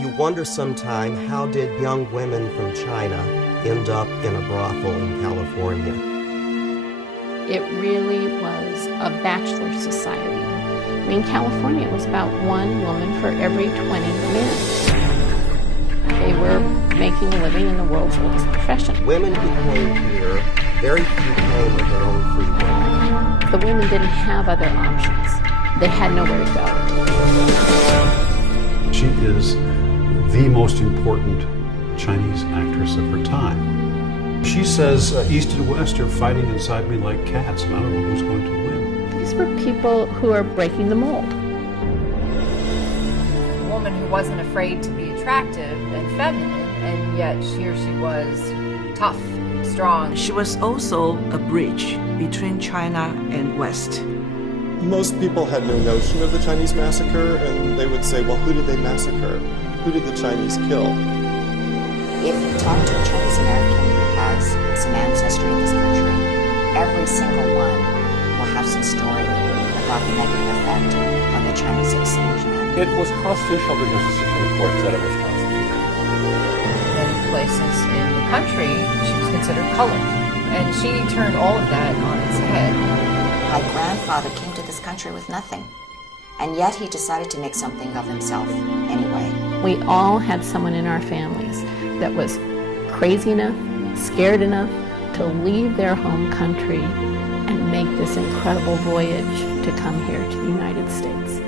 You wonder sometime, how did young women from China end up in a brothel in California? It really was a bachelor society. I mean, California was about one woman for every 20 men. They were making a living in the world's oldest profession. Women who came here, very few came of their own free will. The women didn't have other options. They had nowhere to go. She is the most important Chinese actress of her time. She says, East and West are fighting inside me like cats, and I don't know who's going to win. These were people who are breaking the mold. A woman who wasn't afraid to be attractive and feminine, and yet here she was, tough, strong. She was also a bridge between China and West. Most people had no notion of the Chinese massacre, and they would say, well, who did they massacre? Who did the Chinese kill? If you talk to a Chinese American who has some ancestry in this country, every single one will have some story about the negative effect of the Chinese exclusion. It was constitutional because the Supreme Court said it was constitutional. In many places in the country, she was considered colored, and she turned all of that on its head. My grandfather came to this country with nothing, and yet he decided to make something of himself anyway. We all had someone in our families that was crazy enough, scared enough to leave their home country and make this incredible voyage to come here to the United States.